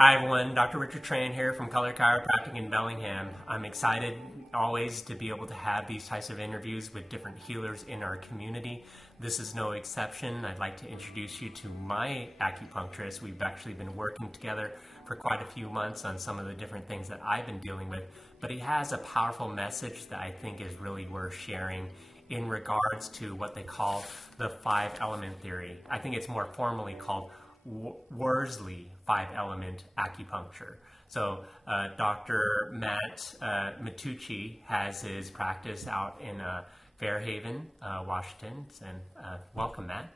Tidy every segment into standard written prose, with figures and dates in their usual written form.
Hi everyone, Dr. Richard Tran here from Color Chiropractic in Bellingham. I'm excited always to be able to have these types of interviews with different healers in our community. This is no exception. I'd like to introduce you to my acupuncturist. We've actually been working together for quite a few months on some of the different things that I've been dealing with, but he has a powerful message that I think is really worth sharing in regards to what they call the 5-element theory. I think it's more formally called Worsley 5-element acupuncture. So Dr. Mattucci has his practice out in Fairhaven, Washington, and welcome, Matt.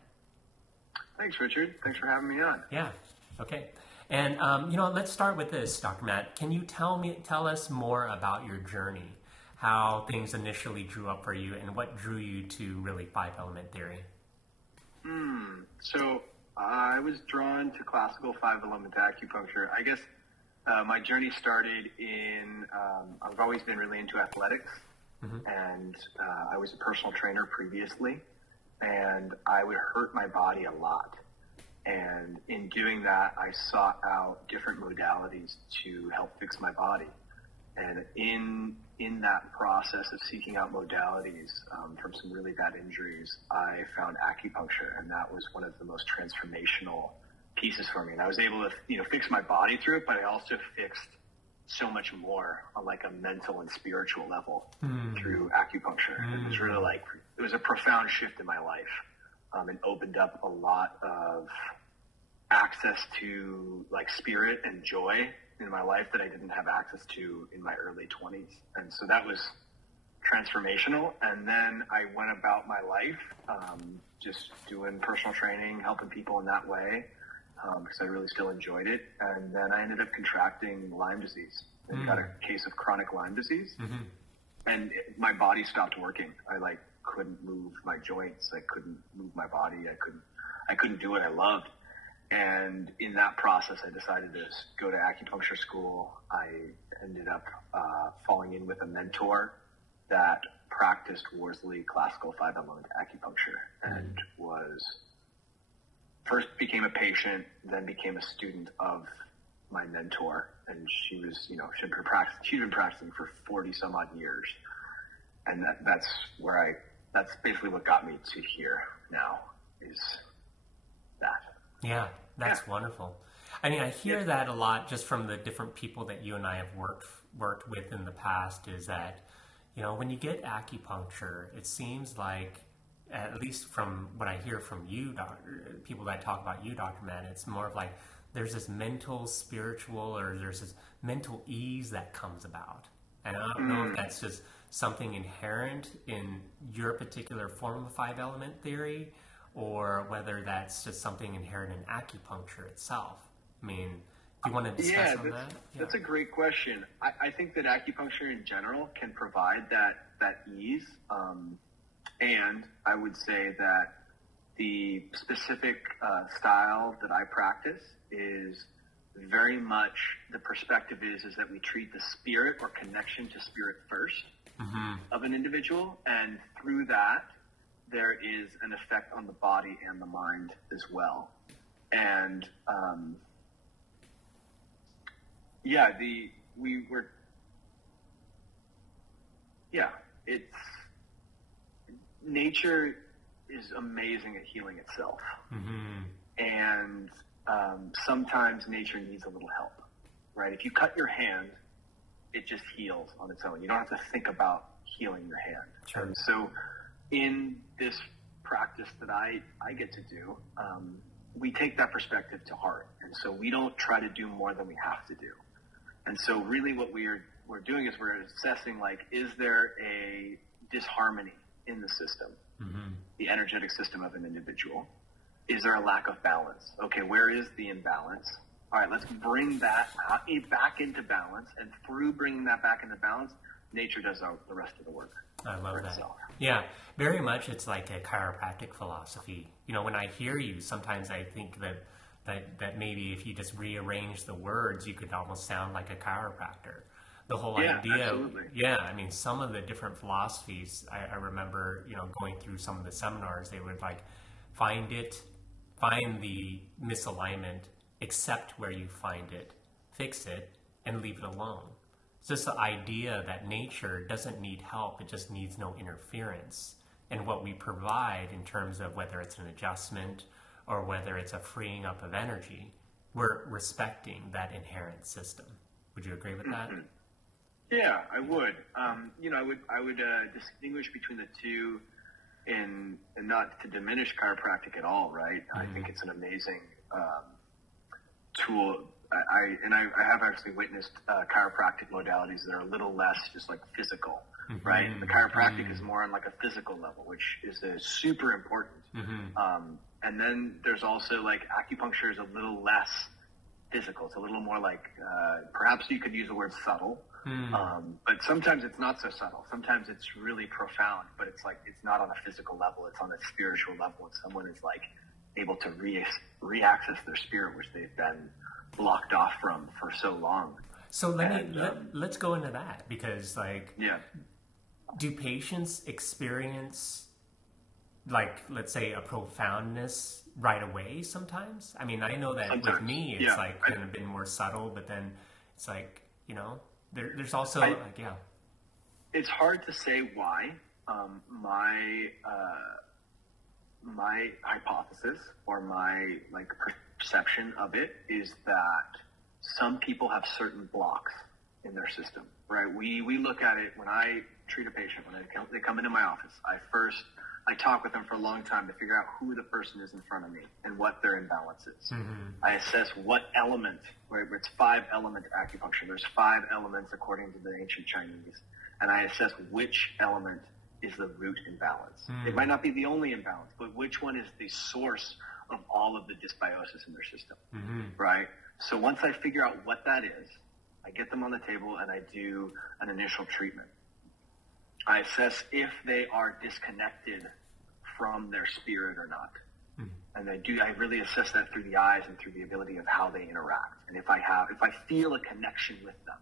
Thanks, Richard. Thanks for having me on. Yeah. Okay. And let's start with this, Dr. Matt. Can you tell us more about your journey, how things initially drew up for you, and what drew you to really 5-element theory? So I was drawn to classical 5-element acupuncture. I guess my journey started in, I've always been really into athletics, and I was a personal trainer previously, and I would hurt my body a lot. And in doing that, I sought out different modalities to help fix my body. And in that process of seeking out modalities from some really bad injuries, I found acupuncture, and that was one of the most transformational pieces for me. And I was able to, fix my body through it, but I also fixed so much more on like a mental and spiritual level through acupuncture. It was really it was a profound shift in my life, and opened up a lot of access to like spirit and joy in my life that I didn't have access to in my early 20s. And so that was transformational. And then I went about my life just doing personal training, helping people in that way, because I really still enjoyed it. And then I ended up contracting Lyme disease and got a case of chronic Lyme disease. And my body stopped working. I couldn't move my joints. I couldn't move my body. I couldn't do what I loved. And in that process, I decided to go to acupuncture school. I ended up falling in with a mentor that practiced Worsley classical 5-element acupuncture, and first became a patient, then became a student of my mentor. And she was, she'd been practicing for 40 some odd years. And that's basically what got me to here now, is that. Yeah, that's wonderful. I mean, I hear that a lot just from the different people that you and I have worked with in the past, is that, when you get acupuncture, it seems like, at least from what I hear from you, people that talk about you, Dr. Matt, it's more of like there's this mental, spiritual, or there's this mental ease that comes about. And I don't know if that's just something inherent in your particular form of 5-element theory, or whether that's just something inherent in acupuncture itself. I mean, do you want to discuss on that? Yeah, that's a great question. I think that acupuncture in general can provide that ease. And I would say that the specific style that I practice is very much, the perspective is that we treat the spirit or connection to spirit first of an individual. And through that, there is an effect on the body and the mind as well. And nature is amazing at healing itself. And sometimes nature needs a little help, right? If you cut your hand, it just heals on its own. You don't have to think about healing your hand. Sure. And so in this practice that I get to do, we take that perspective to heart. And so we don't try to do more than we have to do. And so really what we're doing is we're assessing, is there a disharmony in the system, the energetic system of an individual? Is there a lack of balance? Okay, where is the imbalance? All right, let's bring that back into balance. And through bringing that back into balance, nature does the rest of the work. I love that. Yeah, very much. It's like a chiropractic philosophy. When I hear you, sometimes I think that maybe if you just rearrange the words, you could almost sound like a chiropractor. The whole idea. Absolutely. Yeah, I mean, some of the different philosophies, I remember, going through some of the seminars, they would find the misalignment, accept where you find it, fix it, and leave it alone. It's just the idea that nature doesn't need help, it just needs no interference. And what we provide in terms of whether it's an adjustment or whether it's a freeing up of energy, we're respecting that inherent system. Would you agree with that? Mm-hmm. Yeah, I would. I would distinguish between the two, and not to diminish chiropractic at all, right? Mm-hmm. I think it's an amazing tool. I have actually witnessed chiropractic modalities that are a little less just like physical, mm-hmm. right? And the chiropractic mm-hmm. is more on like a physical level, which is super important. Mm-hmm. And then there's also like acupuncture is a little less physical. It's a little more like, perhaps you could use the word subtle, but sometimes it's not so subtle. Sometimes it's really profound, but it's like, it's not on a physical level. It's on a spiritual level. And someone is like able to re-access their spirit, which they've been blocked off from for so long. So let's go into that, because do patients experience, like, let's say a profoundness right away sometimes? I mean, I know that sometimes. With me, it's kind of been more subtle, but then it's like, there's also it's hard to say why. My hypothesis or my perception of it is that some people have certain blocks in their system, right? We look at it when I treat a patient, when they come into my office. I talk with them for a long time to figure out who the person is in front of me and what their imbalance is. Mm-hmm. I assess what element, right? It's 5-element acupuncture. There's 5 elements according to the ancient Chinese. And I assess which element is the root imbalance. Mm. It might not be the only imbalance, but which one is the source of all of the dysbiosis in their system, mm-hmm. right? So once I figure out what that is, I get them on the table and I do an initial treatment. I assess if they are disconnected from their spirit or not. Mm-hmm. And I really assess that through the eyes and through the ability of how they interact. And if I feel a connection with them,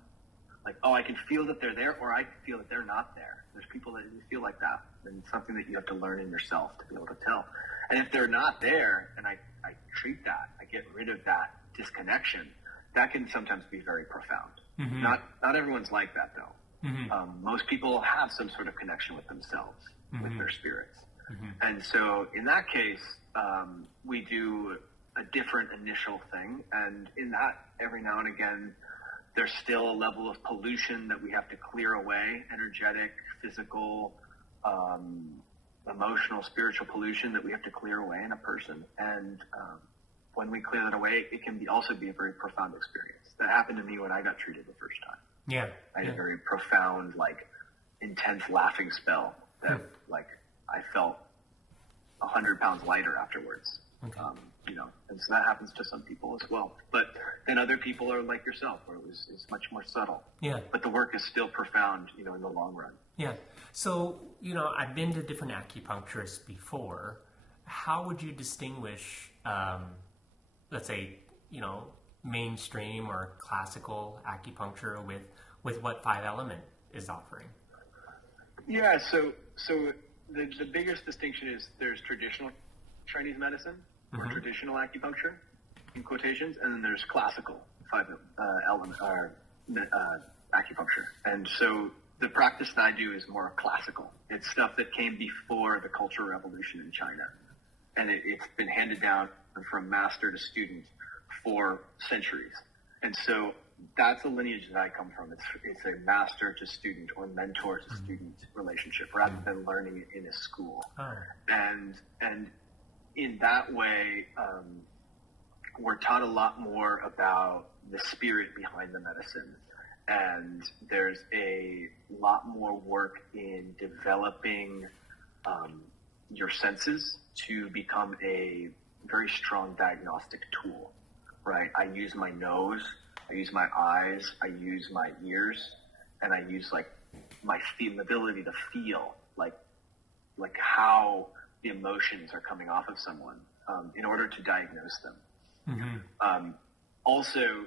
like, oh, I can feel that they're there, or I can feel that they're not there. There's people that feel like that. And it's something that you have to learn in yourself to be able to tell. And if they're not there, and I treat that, I get rid of that disconnection, that can sometimes be very profound. Mm-hmm. Not everyone's like that, though. Mm-hmm. Most people have some sort of connection with themselves, mm-hmm. with their spirits. Mm-hmm. And so in that case, we do a different initial thing. And in that, every now and again, there's still a level of pollution that we have to clear away, energetic, physical, emotional, spiritual pollution that we have to clear away in a person. And when we clear that away, it can also be a very profound experience. That happened to me when I got treated the first time. Yeah. I had a very profound, intense laughing spell that, I felt 100 pounds lighter afterwards. Okay. And so that happens to some people as well. But then other people are like yourself, where it's much more subtle. Yeah. But the work is still profound, in the long run. Yeah. So, I've been to different acupuncturists before. How would you distinguish, let's say, mainstream or classical acupuncture with what 5-element is offering? Yeah. So the biggest distinction is there's traditional Chinese medicine, or mm-hmm. traditional acupuncture, in quotations, and then there's classical 5-element acupuncture. And so the practice that I do is more classical. It's stuff that came before the Cultural Revolution in China, and it's been handed down from master to student for centuries. And so that's a lineage that I come from. It's a master to student or mentor to student relationship, rather than learning it in a school. Oh. And in that way, we're taught a lot more about the spirit behind the medicine. And there's a lot more work in developing your senses to become a very strong diagnostic tool, right? I use my nose, I use my eyes, I use my ears, and I use my ability to feel like how the emotions are coming off of someone in order to diagnose them. Mm-hmm. Also,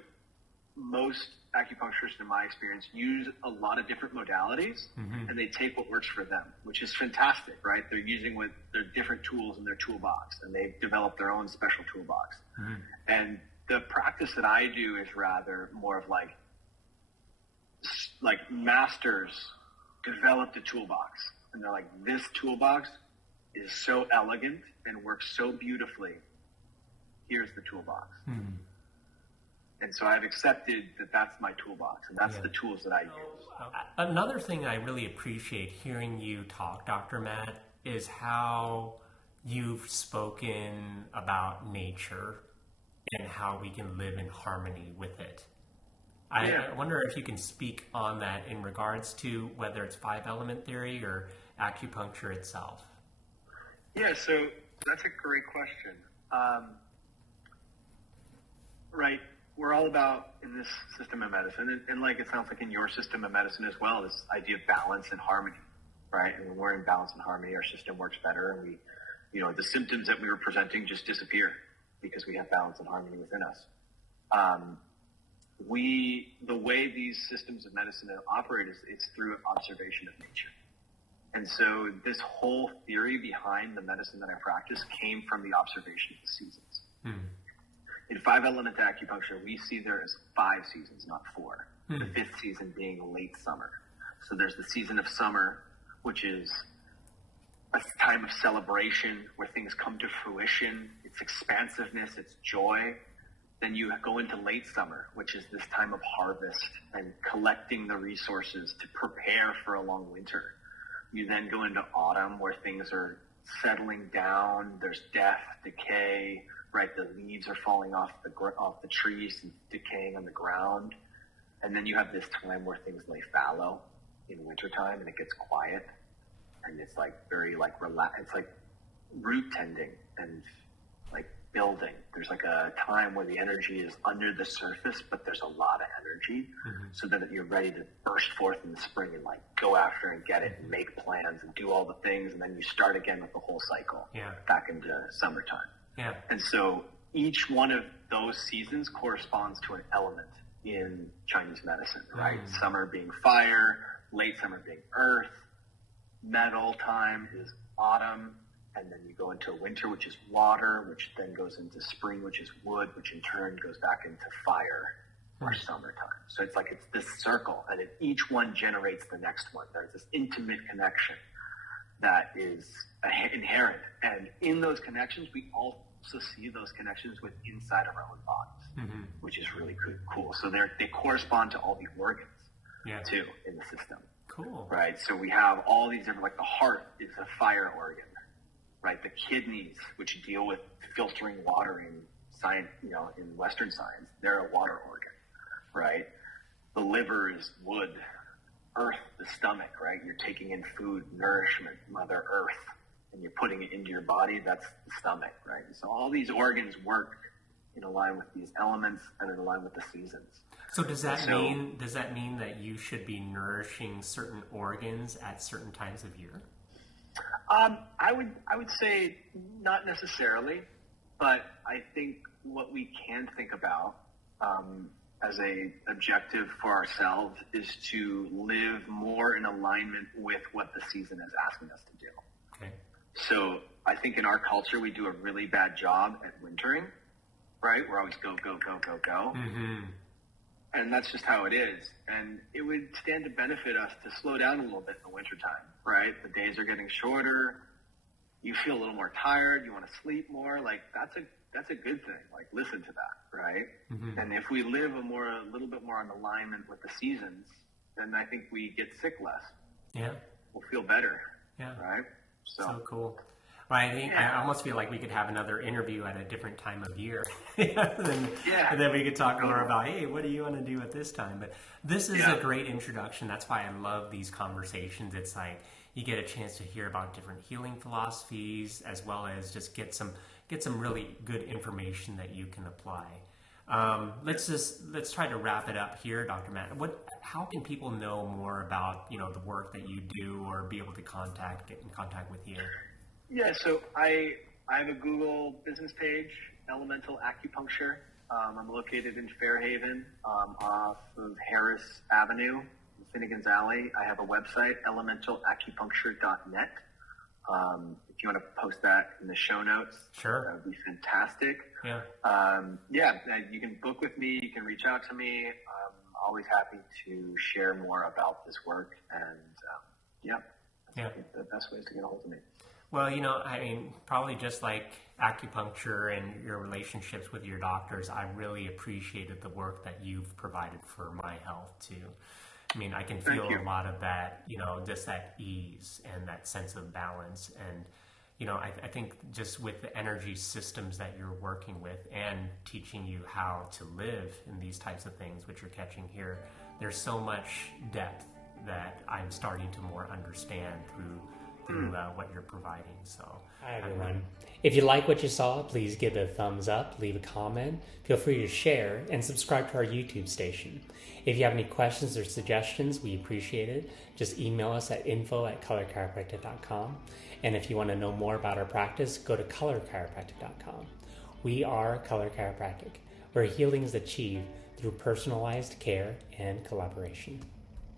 most acupuncturists, in my experience, use a lot of different modalities, mm-hmm. and they take what works for them, which is fantastic, right? They're using their different tools in their toolbox, and they've developed their own special toolbox. Mm-hmm. And the practice that I do is rather more of like masters developed a toolbox, and they're like, this toolbox is so elegant and works so beautifully. Here's the toolbox. And so I've accepted that that's my toolbox, and that's the tools that I use. Another thing I really appreciate hearing you talk, Dr. Matt, is how you've spoken about nature and how we can live in harmony with it. I wonder if you can speak on that in regards to whether it's 5-element theory or acupuncture itself. Yeah, so that's a great question. Right. We're all about, in this system of medicine, and like it sounds like in your system of medicine as well, this idea of balance and harmony, right? And when we're in balance and harmony, our system works better, and we, the symptoms that we were presenting just disappear because we have balance and harmony within us. The way these systems of medicine operate is it's through observation of nature. And so this whole theory behind the medicine that I practice came from the observation of the seasons. In 5-element acupuncture, we see there as 5 seasons, not 4. The 5th season being late summer. So there's the season of summer, which is a time of celebration where things come to fruition. It's expansiveness, it's joy. Then you go into late summer, which is this time of harvest and collecting the resources to prepare for a long winter. You then go into autumn, where things are settling down. There's death, decay, right? The leaves are falling off the trees and decaying on the ground. And then you have this time where things lay fallow in wintertime, and it gets quiet. And it's like very like relaxed. It's like root tending and like building. There's like a time where the energy is under the surface, but there's a lot of energy, so that you're ready to burst forth in the spring and like go after and get it and make plans and do all the things. And then you start again with the whole cycle back into summertime. Yeah. And so each one of those seasons corresponds to an element in Chinese medicine, right? Summer being fire, late summer being earth, metal time is autumn, and then you go into winter, which is water, which then goes into spring, which is wood, which in turn goes back into fire or summertime. So it's like it's this circle, and each one generates the next one. There's this intimate connection that is inherent. And in those connections, we also see those connections with inside of our own bodies, which is really cool. So they correspond to all the organs too in the system. Cool. Right. So we have all these different, like the heart is a fire organ, right? The kidneys, which deal with filtering water in science, in Western science, they're a water organ, right? The liver is wood. Earth, the stomach, right? You're taking in food, nourishment, Mother Earth, and you're putting it into your body. That's the stomach, right? So all these organs work in line with these elements and in line with the seasons. So does that mean that you should be nourishing certain organs at certain times of year? I would say not necessarily, but I think what we can think about as a objective for ourselves is to live more in alignment with what the season is asking us to do. Okay. So I think in our culture, we do a really bad job at wintering, right? We're always go, go, go, go, go. And that's just how it is. And it would stand to benefit us to slow down a little bit in the wintertime, right? The days are getting shorter. You feel a little more tired. You want to sleep more. Like that's a good thing. Like listen to that, right? And if we live a little bit more in alignment with the seasons, then I think we get sick less. Yeah. We'll feel better. Yeah. Right? So cool. Well, I almost feel like we could have another interview at a different time of year. And then we could talk more about, hey, what do you want to do at this time? But this is a great introduction. That's why I love these conversations. It's like you get a chance to hear about different healing philosophies, as well as just get some really good information that you can apply. Let's try to wrap it up here, Dr. Matt. How can people know more about the work that you do, or be able to get in contact with you? Yeah, so I have a Google business page, Elemental Acupuncture. I'm located in Fairhaven, off of Harris Avenue, Finnegan's Alley. I have a website, elementalacupuncture.net. If you want to post that in the show notes, sure, that would be fantastic. Yeah. You can book with me. You can reach out to me. I'm always happy to share more about this work. And I think the best way is to get a hold of me. Well, I mean, probably just like acupuncture and your relationships with your doctors, I really appreciated the work that you've provided for my health too. I mean, I can feel a lot of that, just that ease and that sense of balance. And, I think just with the energy systems that you're working with and teaching you how to live in these types of things, which you're catching here, there's so much depth that I'm starting to more understand through what you're providing. So, hi everyone. If you like what you saw, please give it a thumbs up, leave a comment, feel free to share, and subscribe to our YouTube station. If you have any questions or suggestions, we appreciate it. Just email us at info@colorchiropractic.com. And if you want to know more about our practice, go to colorchiropractic.com. We are Color Chiropractic, where healing is achieved through personalized care and collaboration.